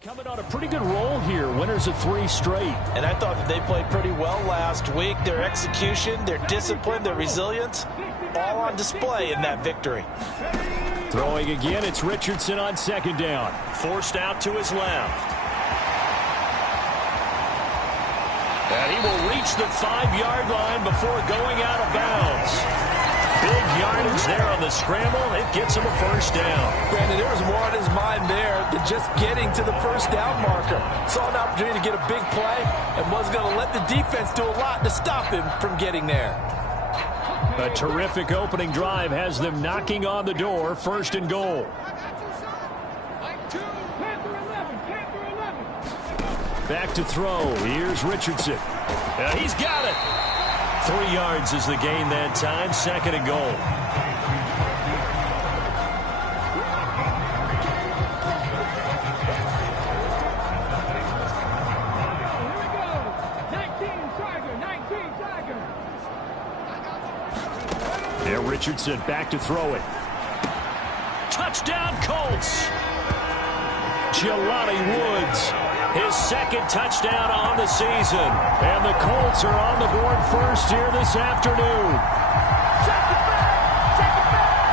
Coming on a pretty good roll here. Winners of 3 straight. And I thought that they played pretty well last week. Their execution, their discipline, their resilience, all on display in that victory. Throwing again, it's Richardson on second down. Forced out to his left. And he will reach the 5-yard line before going out of bounds. Big yardage there on the scramble. It gets him a first down. Brandon, there was more on his mind there than just getting to the first down marker. Saw an opportunity to get a big play and was going to let the defense do a lot to stop him from getting there. A terrific opening drive has them knocking on the door. First and goal. Back to throw. Here's Richardson. He's got it. 3 yards is the gain that time. Second and goal. There, Richardson back to throw it. Touchdown, Colts. Jelani Woods, his second touchdown on the season. And the Colts are on the board first here this afternoon.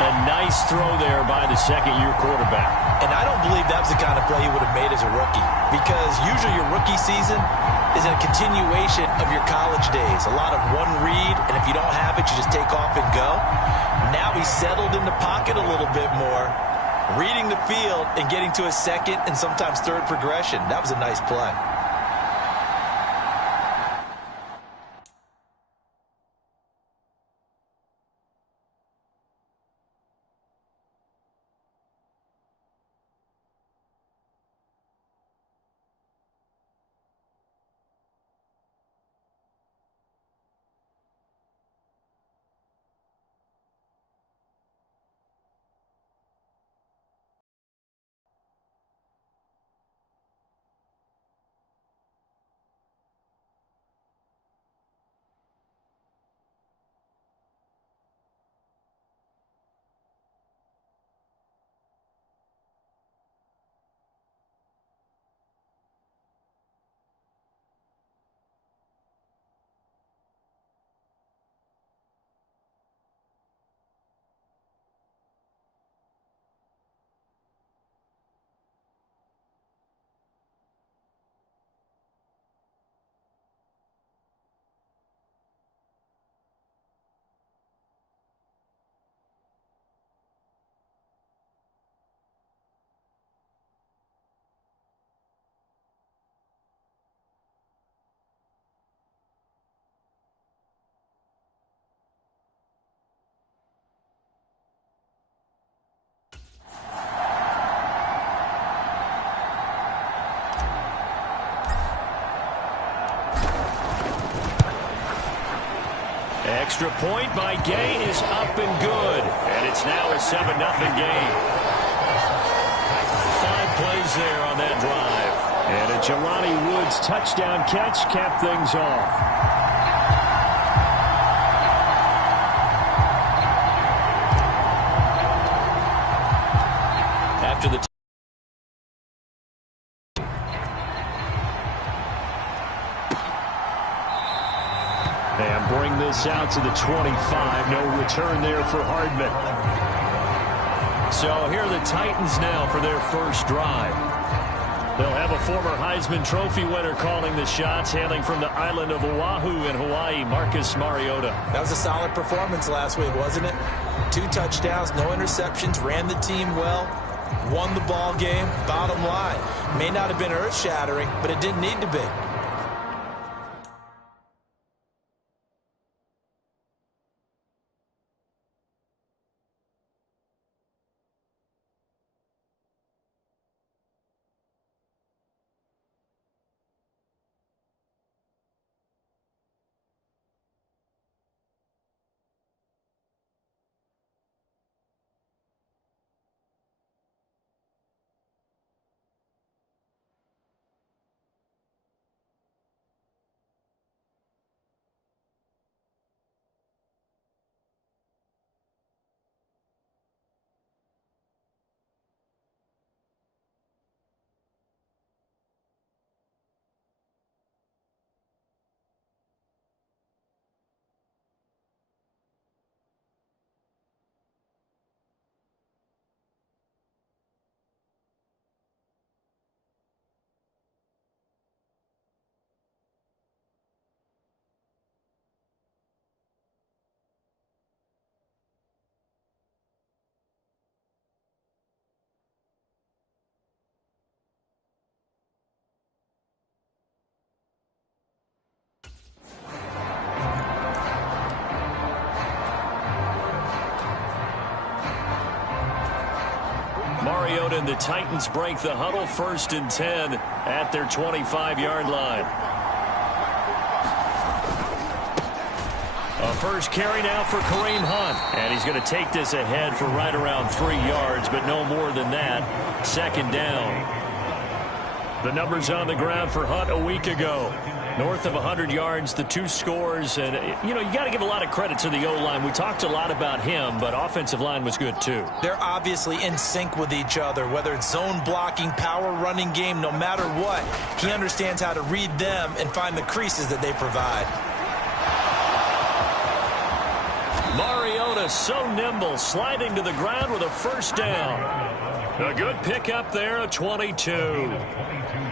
A nice throw there by the second-year quarterback. And I don't believe that was the kind of play he would have made as a rookie, because usually your rookie season is a continuation of your college days. A lot of one read, and if you don't have it, you just take off and go. Now he's settled in the pocket a little bit more, reading the field and getting to a second and sometimes third progression. That was a nice play. Extra point by Gay is up and good. And it's now a 7-0 game. 5 plays there on that drive. And a Jelani Woods touchdown catch capped things off. After the and bring this out to the 25. No return there for Hardman. So here are the Titans now for their first drive. They'll have a former Heisman Trophy winner calling the shots, hailing from the island of Oahu in Hawaii, Marcus Mariota. That was a solid performance last week, wasn't it? 2 touchdowns, no interceptions, ran the team well, won the ball game. Bottom line, may not have been earth-shattering, but it didn't need to be. Mariota and the Titans break the huddle, 1st and 10 at their 25-yard line. A first carry now for Kareem Hunt. And he's going to take this ahead for right around 3 yards, but no more than that. 2nd down. The numbers on the ground for Hunt a week ago. North of 100 yards, the 2 scores. And, you got to give a lot of credit to the O-line. We talked a lot about him, but offensive line was good, too. They're obviously in sync with each other, whether it's zone blocking, power running game, no matter what. He understands how to read them and find the creases that they provide. Mariota so nimble, sliding to the ground with a 1st down. A good pickup there, a 22.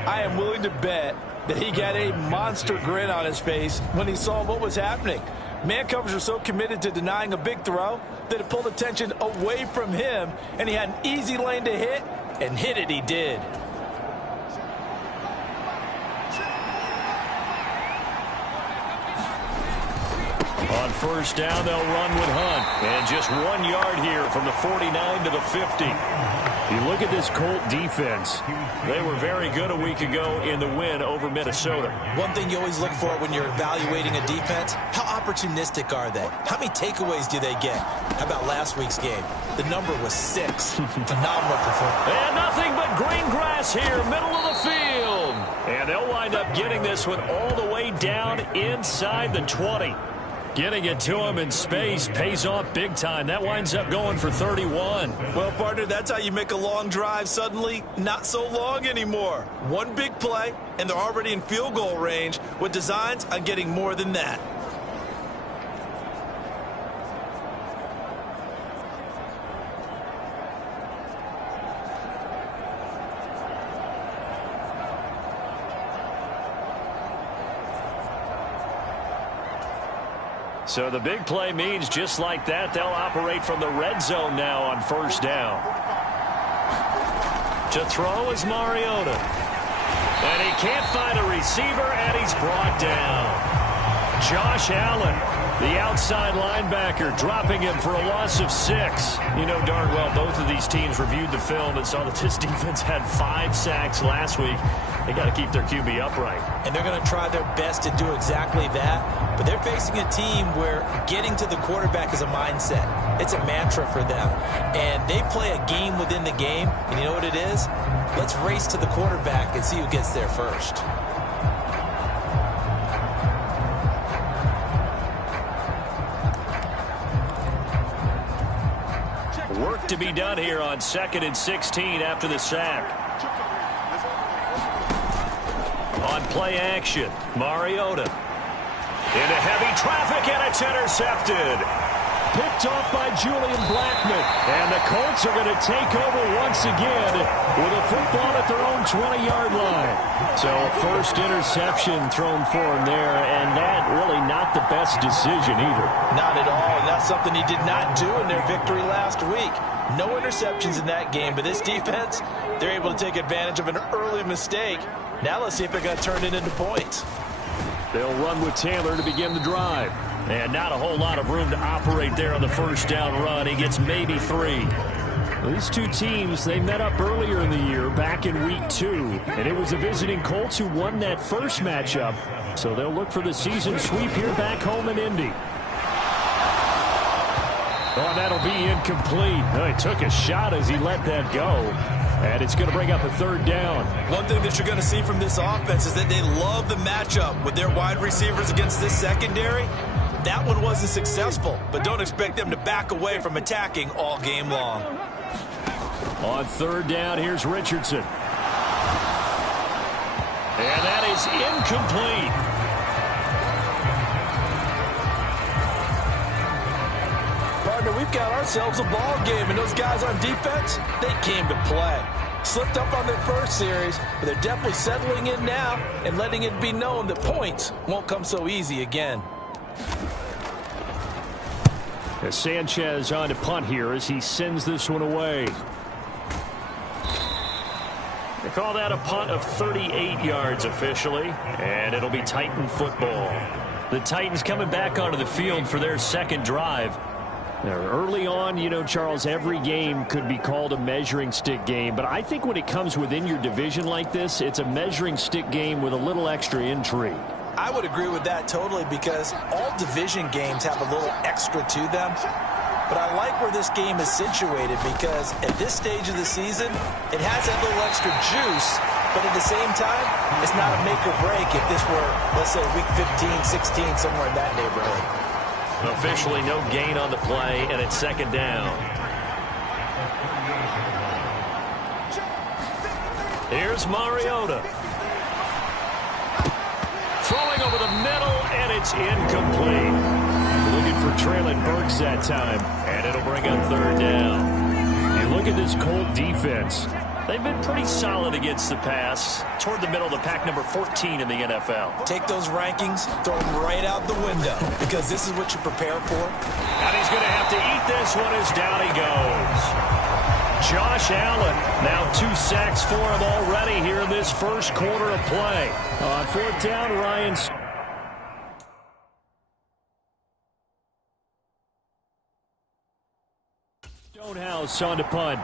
I am willing to bet that he got a monster grin on his face when he saw what was happening. Man covers are so committed to denying a big throw that it pulled attention away from him, and he had an easy lane to hit, and hit it he did. On 1st down, they'll run with Hunt. And just 1 yard here from the 49 to the 50. You look at this Colt defense. They were very good a week ago in the win over Minnesota. One thing you always look for when you're evaluating a defense, how opportunistic are they? How many takeaways do they get? How about last week's game? The number was 6. Phenomenal performance. And nothing but green grass here, middle of the field. And they'll wind up getting this one all the way down inside the 20. Getting it to him in space pays off big time. That winds up going for 31. Well, partner, that's how you make a long drive suddenly not so long anymore. One big play, and they're already in field goal range with designs on getting more than that. So the big play means just like that, they'll operate from the red zone now on 1st down. To throw is Mariota. And he can't find a receiver, and he's brought down. Josh Allen, the outside linebacker, dropping him for a loss of 6. You know darn well both of these teams reviewed the film and saw that this defense had 5 sacks last week. They got to keep their QB upright. And they're going to try their best to do exactly that. But they're facing a team where getting to the quarterback is a mindset. It's a mantra for them. And they play a game within the game. And you know what it is? Let's race to the quarterback and see who gets there first. Work to be done here on 2nd and 16 after the sack. On play action, Mariota. Into heavy traffic, and it's intercepted. Picked off by Julian Blackmon. And the Colts are going to take over once again with a football at their own 20-yard line. So first interception thrown for him there, and that really not the best decision either. Not at all, and that's something he did not do in their victory last week. No interceptions in that game, but this defense, they're able to take advantage of an early mistake. Now let's see if they're going to turn it into points. They'll run with Taylor to begin the drive. And not a whole lot of room to operate there on the 1st down run. He gets maybe 3. These two teams, they met up earlier in the year, back in week 2. And it was the visiting Colts who won that first matchup. So they'll look for the season sweep here back home in Indy. Oh, that'll be incomplete. Oh, he took a shot as he let that go. And it's going to bring up a 3rd down. One thing that you're going to see from this offense is that they love the matchup with their wide receivers against this secondary. That one wasn't successful, but don't expect them to back away from attacking all game long. On 3rd down, here's Richardson. And that is incomplete. Partner, we've got ourselves a ball game, and those guys on defense, they came to play. Slipped up on their first series, but they're definitely settling in now and letting it be known that points won't come so easy again. As Sanchez on to punt here as he sends this one away. They call that a punt of 38 yards officially, and it'll be Titan football. The Titans coming back onto the field for their 2nd drive. Now, early on, you know, Charles, every game could be called a measuring stick game. But I think when it comes within your division like this, it's a measuring stick game with a little extra intrigue. I would agree with that totally because all division games have a little extra to them. But I like where this game is situated because at this stage of the season, it has that little extra juice. But at the same time, it's not a make or break if this were, let's say, week 15, 16, somewhere in that neighborhood. Officially no gain on the play, and it's second down. Here's Mariota. Throwing over the middle, and it's incomplete. Looking for Traylon Burks that time, and it'll bring up third down. You look at this Colt defense. They've been pretty solid against the pass. Toward the middle of the pack, number 14 in the NFL. Take those rankings, throw them right out the window because this is what you prepare for. And he's going to have to eat this one as down he goes. Josh Allen, now 2 sacks for him already here in this first quarter of play. On fourth down, Ryan Stonehouse on to punt.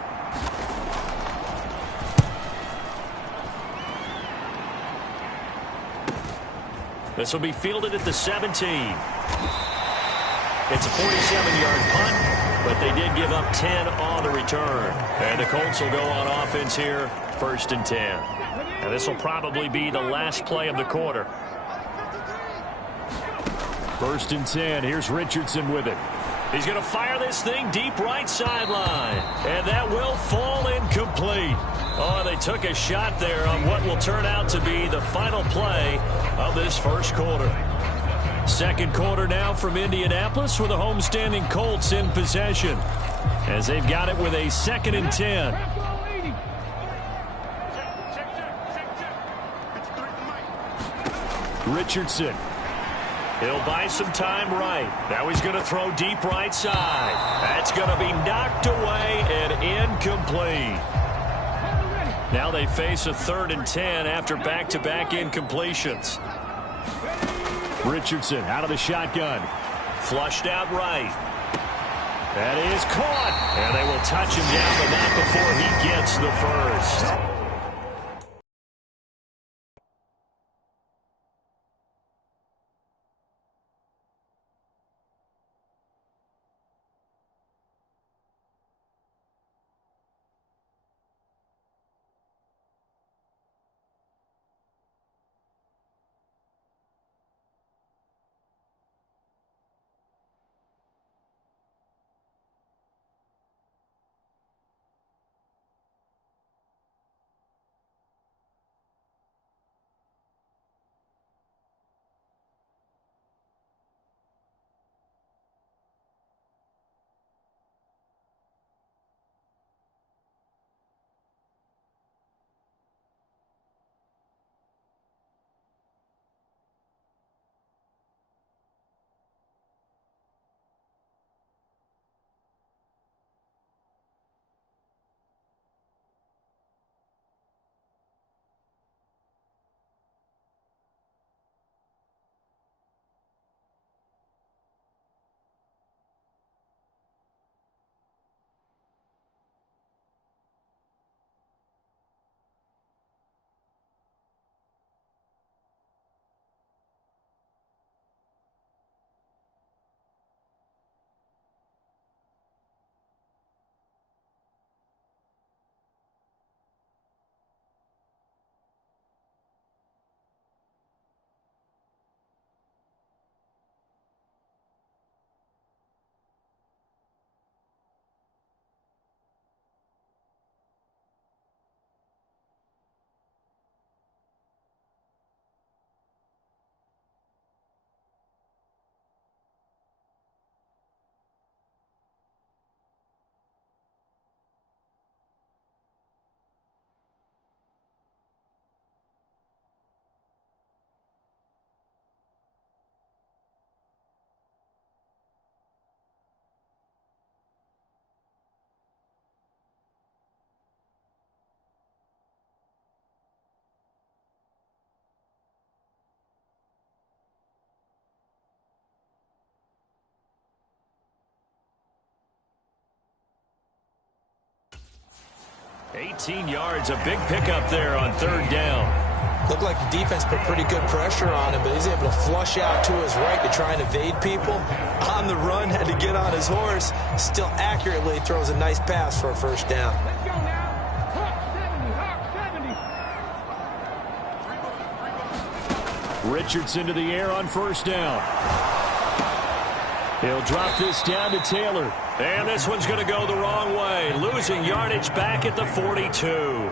This will be fielded at the 17. It's a 47-yard punt, but they did give up 10 on the return. And the Colts will go on offense here, 1st and 10. And this will probably be the last play of the quarter. 1st and 10. Here's Richardson with it. He's going to fire this thing deep right sideline. And that will fall incomplete. Oh, they took a shot there on what will turn out to be the final play of this first quarter. Second quarter now from Indianapolis with the homestanding Colts in possession as they've got it with a 2nd and 10. Richardson. He'll buy some time right. Now he's going to throw deep right side. That's going to be knocked away and incomplete. Now they face a 3rd and 10 after back-to-back incompletions. Richardson out of the shotgun. Flushed out right. That is caught. And they will touch him down, but not before he gets the first. 18 yards, a big pickup there on third down. Looked like the defense put pretty good pressure on him, but he's able to flush out to his right to try and evade people. On the run, had to get on his horse. Still accurately throws a nice pass for a first down. Let's go now. Hawk 70. Richardson to the air on first down. He'll drop this down to Taylor. And this one's going to go the wrong way. Losing yardage back at the 42.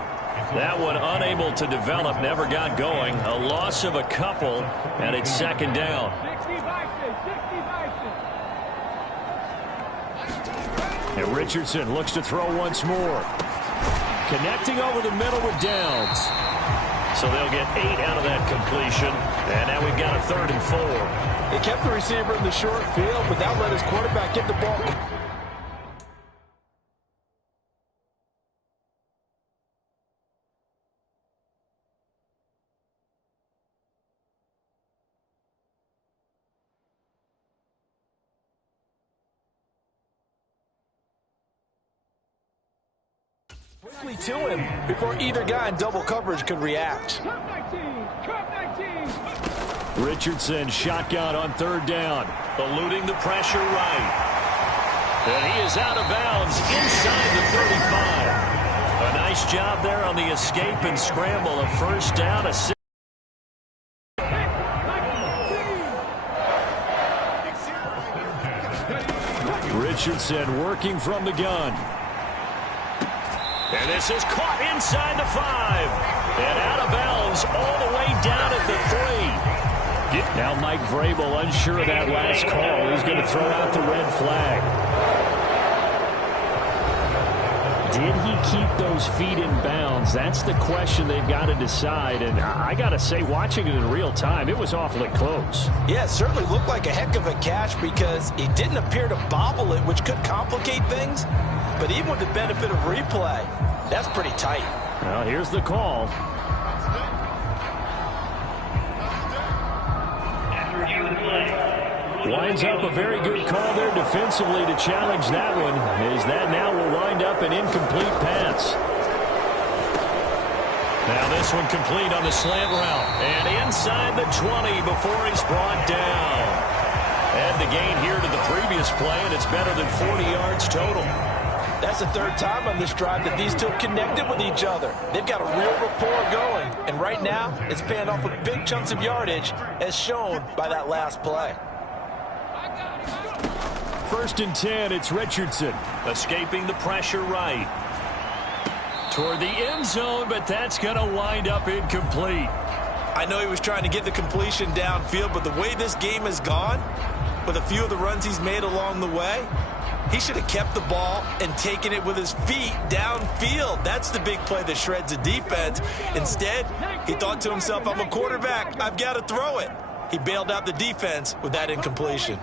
That one unable to develop, never got going. A loss of a couple, and it's second down. 60 Bison. And Richardson looks to throw once more. Connecting over the middle with Downs. So they'll get 8 out of that completion. And now we've got a 3rd and 4. He kept the receiver in the short field, but that let his quarterback get the ball. Quickly to him before either guy in double coverage could react. Richardson shotgun on third down, eluding the pressure right. And he is out of bounds inside the 35. A nice job there on the escape and scramble of first down. Richardson working from the gun. And this is caught inside the 5. And out of bounds all the way down at the 3. Now Mike Vrabel unsure of that last call. He's going to throw out the red flag. Did he keep those feet in bounds? That's the question they've got to decide. And I got to say, watching it in real time, it was awfully close. Yeah, it certainly looked like a heck of a catch because he didn't appear to bobble it, which could complicate things. But even with the benefit of replay, that's pretty tight. Well, here's the call. Winds up a very good call there defensively to challenge that one, as that now will wind up an incomplete pass. Now this one complete on the slant route, and inside the 20 before he's brought down. And the gain here to the previous play, and it's better than 40 yards total. That's the 3rd time on this drive that these two connected with each other. They've got a real rapport going, and right now it's paying off with big chunks of yardage, as shown by that last play. 1st and 10, it's Richardson. Escaping the pressure right. Toward the end zone, but that's going to wind up incomplete. I know he was trying to get the completion downfield, but the way this game has gone, with a few of the runs he's made along the way, he should have kept the ball and taken it with his feet downfield. That's the big play that shreds a defense. Instead, he thought to himself, I'm a quarterback, I've got to throw it. He bailed out the defense with that incompletion.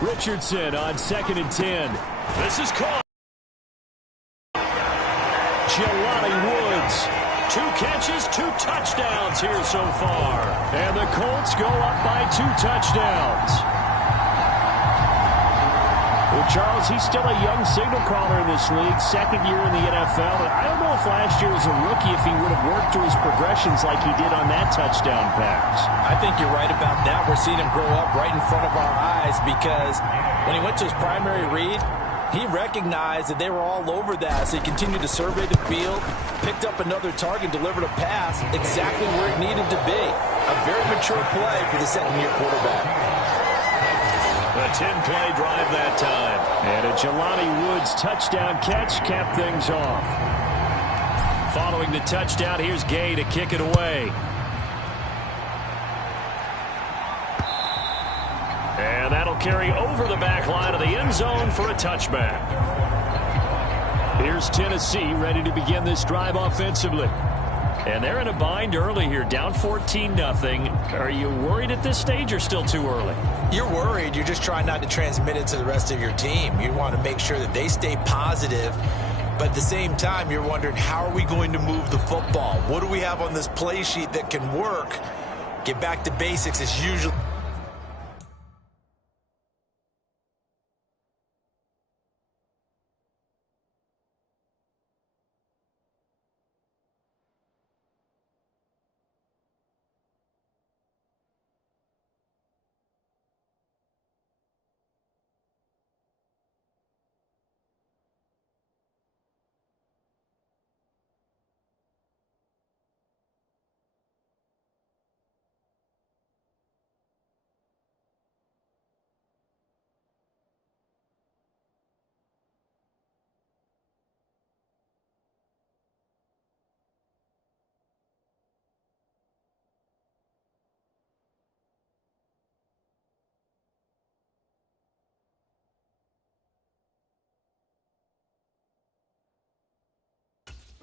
Richardson on 2nd and 10. This is caught. Jelani Woods. 2 catches, 2 touchdowns here so far. And the Colts go up by 2 touchdowns. Well, Charles, he's still a young signal caller in this league, 2nd year in the NFL. And I don't know if last year as a rookie if he would have worked through his progressions like he did on that touchdown pass. I think you're right about that. We're seeing him grow up right in front of our eyes because when he went to his primary read, he recognized that they were all over that, so he continued to survey the field, picked up another target, delivered a pass exactly where it needed to be. A very mature play for the 2nd-year quarterback. A 10-play drive that time. And a Jelani Woods touchdown catch capped things off. Following the touchdown, here's Gay to kick it away. And that'll carry over the back line of the end zone for a touchback. Here's Tennessee ready to begin this drive offensively. And they're in a bind early here, down 14-0. Are you worried at this stage or still too early? You're worried. You're just trying not to transmit it to the rest of your team. You want to make sure that they stay positive. But at the same time, you're wondering, how are we going to move the football? What do we have on this play sheet that can work? Get back to basics is usually...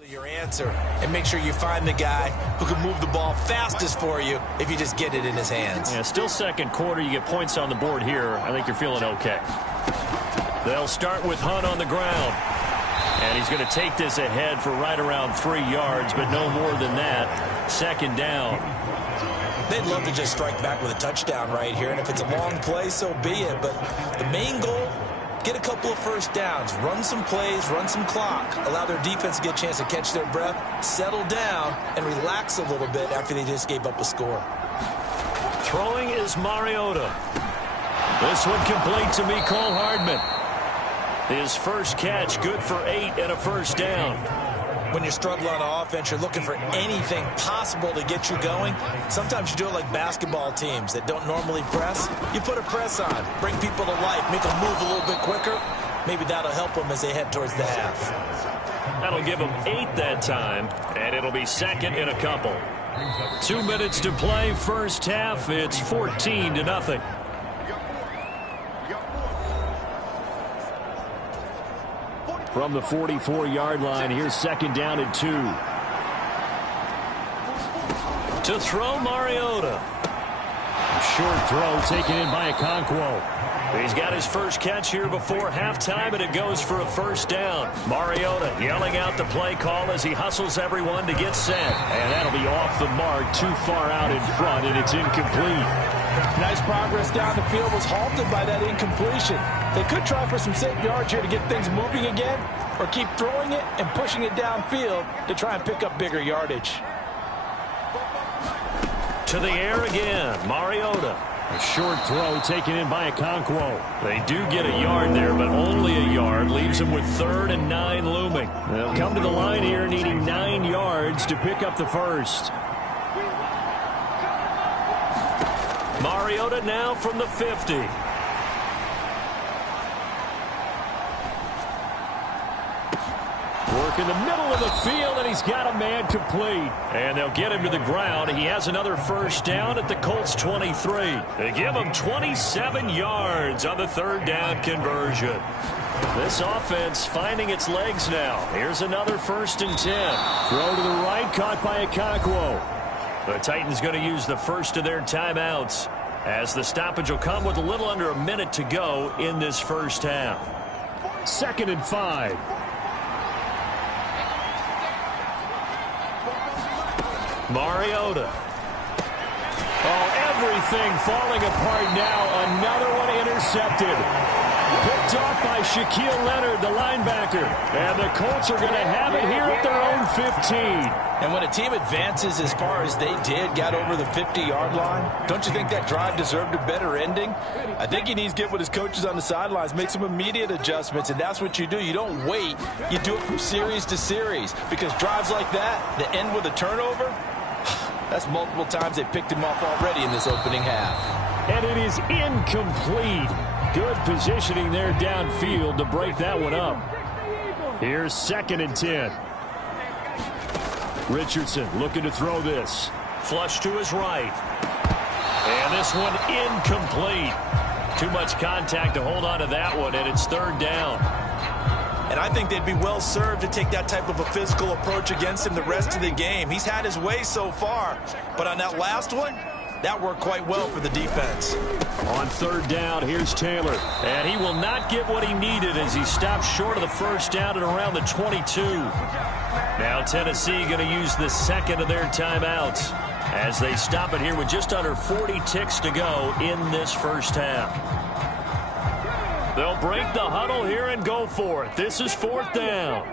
Your answer, and make sure you find the guy who can move the ball fastest for you if you just get it in his hands. Yeah, still second quarter. You get points on the board here. I think you're feeling okay. They'll start with Hunt on the ground. And he's going to take this ahead for right around 3 yards, but no more than that. Second down. They'd love to just strike back with a touchdown right here, and if it's a long play, so be it. But the main goal, get a couple of first downs, run some plays, run some clock, allow their defense to get a chance to catch their breath, settle down, and relax a little bit after they just gave up a score. Throwing is Mariota. This one complete to Mecole Hardman. His first catch, good for 8 and a first down. When you're struggling on offense, you're looking for anything possible to get you going. Sometimes you do it like basketball teams that don't normally press. You put a press on, bring people to life, make them move a little bit quicker. Maybe that'll help them as they head towards the half. That'll give them 8 that time, and it'll be second in a couple. 2 minutes to play, first half. It's 14-0. From the 44-yard line, here's second down and 2. To throw, Mariota. Short throw taken in by Okonkwo. He's got his first catch here before halftime, and it goes for a first down. Mariota yelling out the play call as he hustles everyone to get set. And that'll be off the mark, too far out in front, and it's incomplete. Nice progress down the field was halted by that incompletion. They could try for some safe yards here to get things moving again, or keep throwing it and pushing it downfield to try and pick up bigger yardage. To the air again, Mariota. A short throw taken in by Okonkwo. They do get a yard there, but only a yard. Leaves them with 3rd and 9 looming. They'll come to the line here needing 9 yards to pick up the first. Mariota now from the 50. Work in the middle of the field, and he's got a man complete. And they'll get him to the ground. He has another first down at the Colts 23. They give him 27 yards on the 3rd down conversion. This offense finding its legs now. Here's another 1st and 10. Throw to the right, caught by Okonkwo. The Titans going to use the first of their timeouts, as the stoppage will come with a little under a minute to go in this first half. 2nd and 5. Mariota. Oh, everything falling apart now. Another one intercepted. Picked off by Shaquille Leonard, the linebacker. And the Colts are going to have it here at their own 15. And when a team advances as far as they did, got over the 50-yard line, don't you think that drive deserved a better ending? I think he needs to get with his coaches on the sidelines, make some immediate adjustments, and that's what you do. You don't wait. You do it from series to series, because drives like that end with a turnover, that's multiple times they picked him off already in this opening half. And it is incomplete. Good positioning there downfield to break that one up. Here's 2nd and 10. Richardson looking to throw this. Flush to his right. And this one incomplete. Too much contact to hold on to that one, and it's 3rd down. And I think they'd be well served to take that type of a physical approach against him the rest of the game. He's had his way so far, but on that last one, that worked quite well for the defense. On 3rd down, here's Taylor. And he will not get what he needed as he stops short of the first down at around the 22. Now Tennessee going to use the 2nd of their timeouts as they stop it here with just under 40 ticks to go in this first half. They'll break the huddle here and go for it. This is 4th down.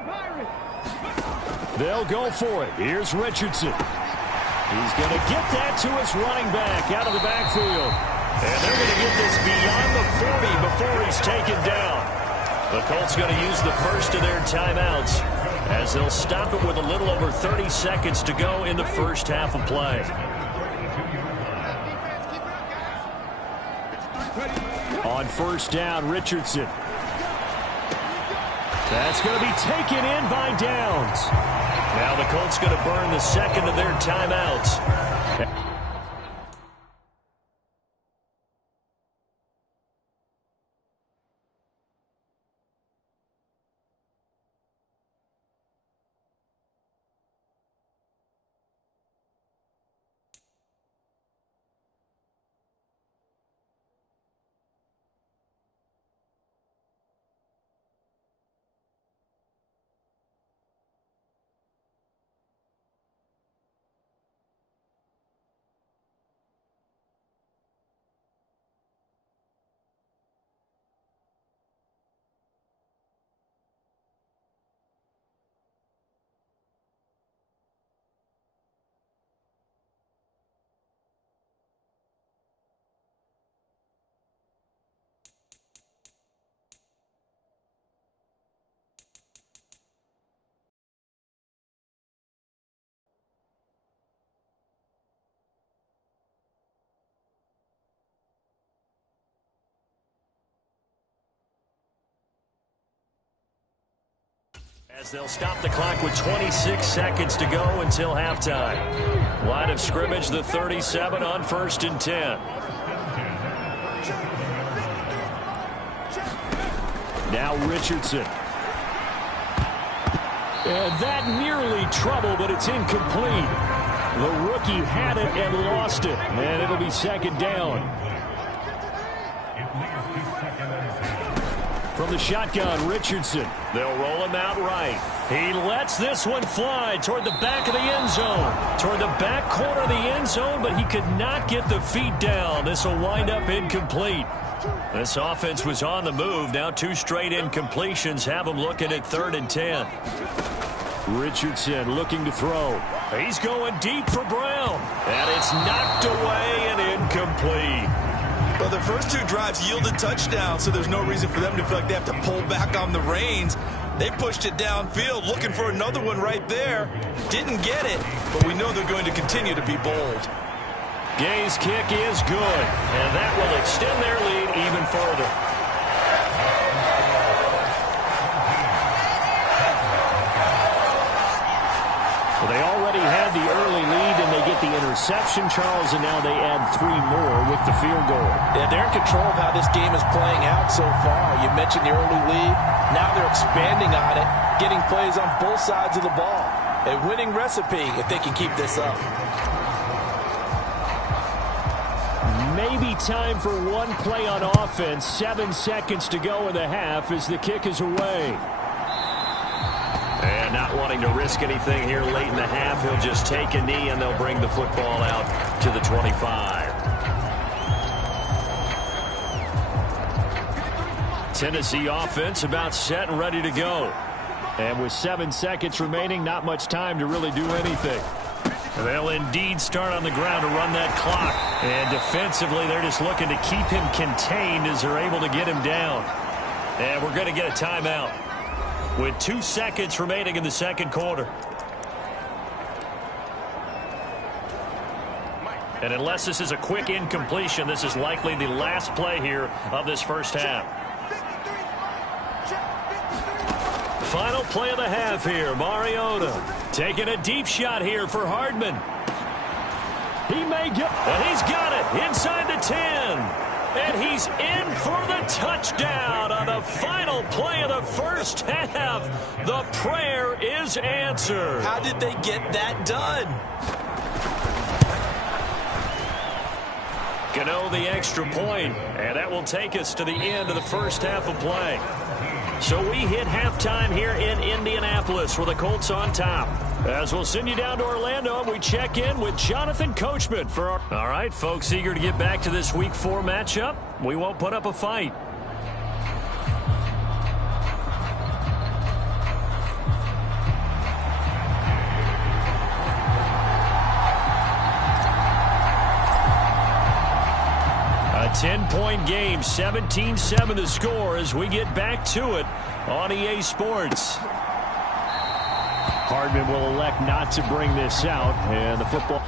They'll go for it. Here's Richardson. He's going to get that to his running back out of the backfield. And they're going to get this beyond the 40 before he's taken down. The Colts going to use the first of their timeouts as they'll stop it with a little over 30 seconds to go in the first half of play. On 1st down, Richardson. That's going to be taken in by Downs. Now the Colts going to burn the 2nd of their timeouts. As they'll stop the clock with 26 seconds to go until halftime. Line of scrimmage, the 37 on 1st and 10. Now Richardson. And that nearly trouble, but it's incomplete. The rookie had it and lost it. And it'll be 2nd down. From the shotgun, Richardson. They'll roll him out right. He lets this one fly toward the back of the end zone. Toward the back corner of the end zone, but he could not get the feet down. This will wind up incomplete. This offense was on the move. Now 2 straight incompletions have them looking at 3rd and 10. Richardson looking to throw. He's going deep for Brown. And it's knocked away and incomplete. Well, the first 2 drives yielded touchdowns, so there's no reason for them to feel like they have to pull back on the reins. They pushed it downfield, looking for another one right there. Didn't get it, but we know they're going to continue to be bold. Gay's kick is good, and that will extend their lead even further. Well, they already had the early lead, and they get the interception, Charles, and now they add 3 more with the field goal. Yeah, they're in control of how this game is playing out so far. You mentioned the early lead. Now they're expanding on it, getting plays on both sides of the ball. A winning recipe if they can keep this up. Maybe time for one play on offense. 7 seconds to go in the half as the kick is away. And not wanting to risk anything here late in the half, he'll just take a knee and they'll bring the football out to the 25. Tennessee offense about set and ready to go. And with 7 seconds remaining, not much time to really do anything. They'll indeed start on the ground to run that clock. And defensively, they're just looking to keep him contained as they're able to get him down. And we're going to get a timeout with 2 seconds remaining in the 2nd quarter. And unless this is a quick incompletion, this is likely the last play here of this first half. Final play of the half here. Mariota taking a deep shot here for Hardman. He may get, and he's got it inside the 10. And he's in for the touchdown on the final play of the first half. The prayer is answered. How did they get that done? Gano the extra point, and that will take us to the end of the first half of play. So we hit halftime here in Indianapolis with the Colts on top. As we'll send you down to Orlando, and we check in with Jonathan Coachman for our... All right, folks, eager to get back to this Week 4 matchup. We won't put up a fight. A 10-point game, 17-7 to score as we get back to it on EA Sports. Hardman will elect not to bring this out, and the football...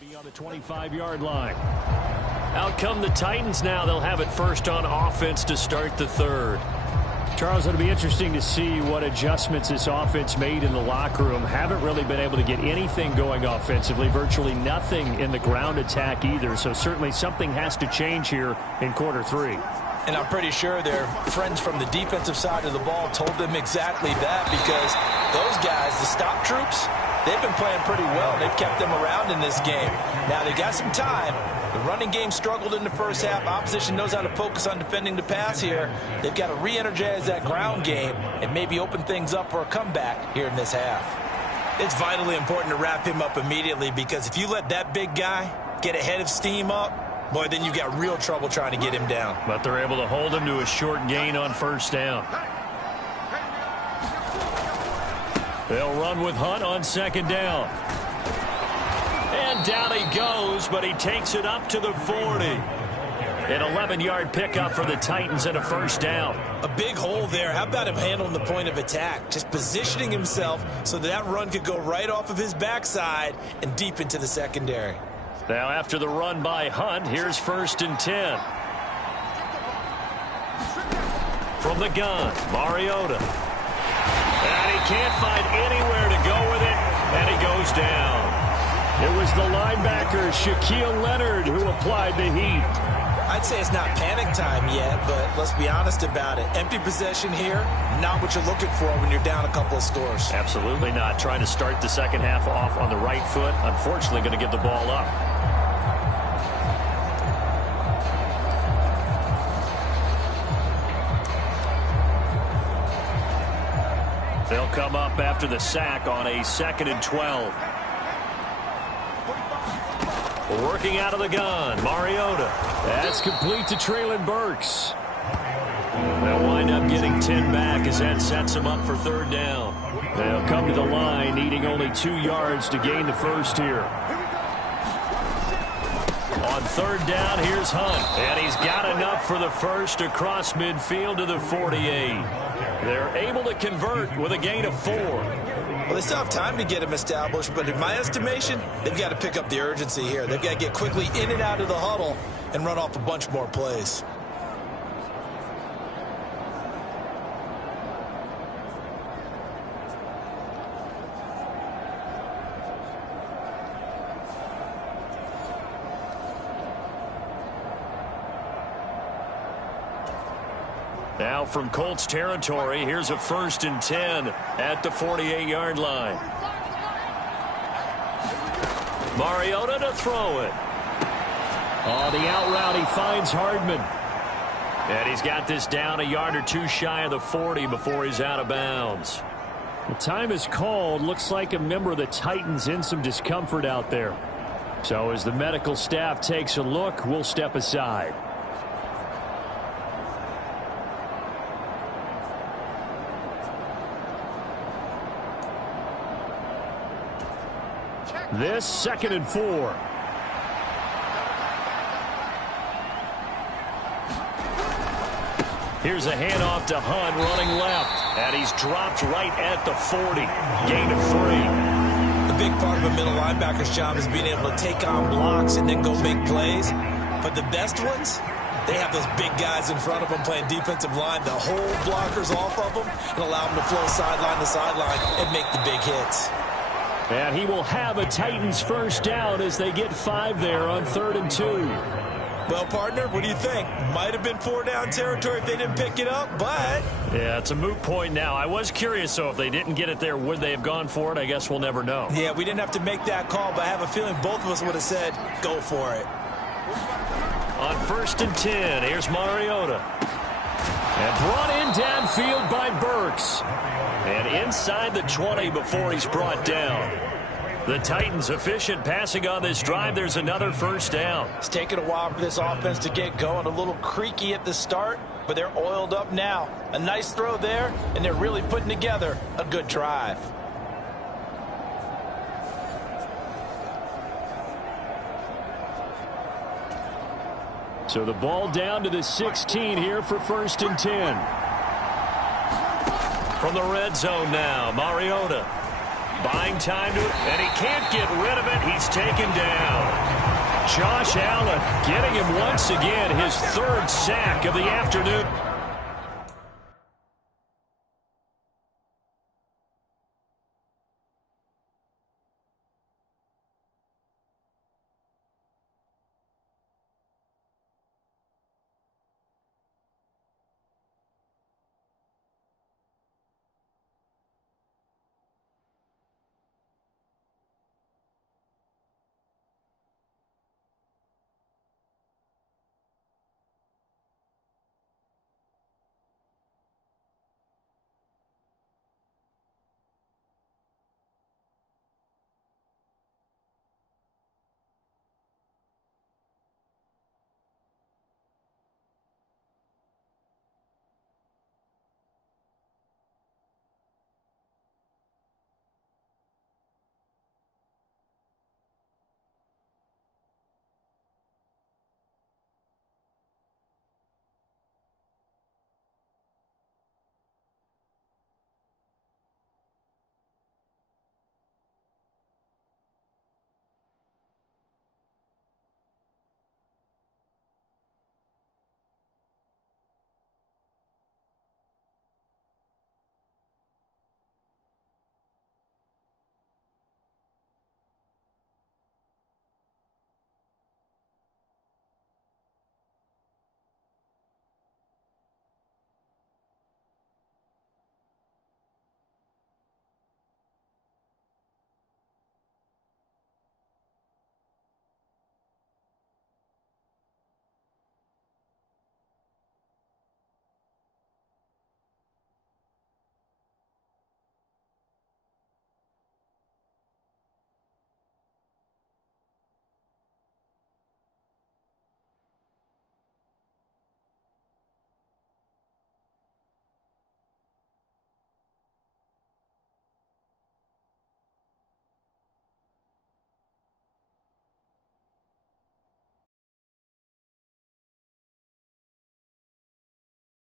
will be on the 25-yard line. Out come the Titans now. They'll have it first on offense to start the third. Charles, it'll be interesting to see what adjustments this offense made in the locker room. Haven't really been able to get anything going offensively, virtually nothing in the ground attack either. So certainly something has to change here in quarter three. And I'm pretty sure their friends from the defensive side of the ball told them exactly that, because those guys, the stop troops, they've been playing pretty well. They've kept them around in this game. Now they got some time. The running game struggled in the first half. Opposition knows how to focus on defending the pass here. They've got to re-energize that ground game and maybe open things up for a comeback here in this half. It's vitally important to wrap him up immediately, because if you let that big guy get ahead of steam up, boy, then you've got real trouble trying to get him down. But they're able to hold him to a short gain on first down. They'll run with Hunt on second down. And down he goes, but he takes it up to the 40. An 11-yard pickup for the Titans and a first down. A big hole there. How about him handling the point of attack? Just positioning himself so that run could go right off of his backside and deep into the secondary. Now after the run by Hunt, here's 1st and 10. From the gun, Mariota. And he can't find anywhere to go with it, and he goes down. It was the linebacker, Shaquille Leonard, who applied the heat. I'd say it's not panic time yet, but let's be honest about it. Empty possession here, not what you're looking for when you're down a couple of scores. Absolutely not. Trying to start the second half off on the right foot. Unfortunately, going to give the ball up. They'll come up after the sack on a 2nd and 12. Working out of the gun, Mariota. That's complete to Treylon Burks. They'll wind up getting 10 back as that sets them up for 3rd down. They'll come to the line, needing only 2 yards to gain the first here. On 3rd down, here's Hunt. And he's got enough for the first across midfield to the 48. They're able to convert with a gain of 4. Well, they still have time to get him established, but in my estimation, they've got to pick up the urgency here. They've got to get quickly in and out of the huddle and run off a bunch more plays. Now from Colts territory, here's a 1st and 10 at the 48-yard line. Mariota to throw it. On the out route, he finds Hardman. And he's got this down a yard or 2 shy of the 40 before he's out of bounds. The time is called. Looks like a member of the Titans in some discomfort out there. So as the medical staff takes a look, we'll step aside. This 2nd and 4. Here's a handoff to Hunt running left. And he's dropped right at the 40. Gain of 3. The big part of a middle linebacker's job is being able to take on blocks and then go make plays. But the best ones, they have those big guys in front of them playing defensive line to hold blockers off of them and allow them to flow sideline to sideline and make the big hits. And he will have a Titans first down as they get 5 there on 3rd and 2. Well, partner, what do you think? Might have been 4-down territory if they didn't pick it up, but... Yeah, it's a moot point now. I was curious, so if they didn't get it there, would they have gone for it? I guess we'll never know. Yeah, we didn't have to make that call, but I have a feeling both of us would have said, go for it. On 1st and 10, here's Mariota. And brought in downfield by Burks. And inside the 20 before he's brought down. The Titans efficient passing on this drive. There's another first down. It's taken a while for this offense to get going. A little creaky at the start, but they're oiled up now. A nice throw there, and they're really putting together a good drive. So the ball down to the 16 here for 1st and 10. From the red zone now, Mariota buying time to it, and he can't get rid of it. He's taken down. Josh Allen getting him once again, his 3rd sack of the afternoon.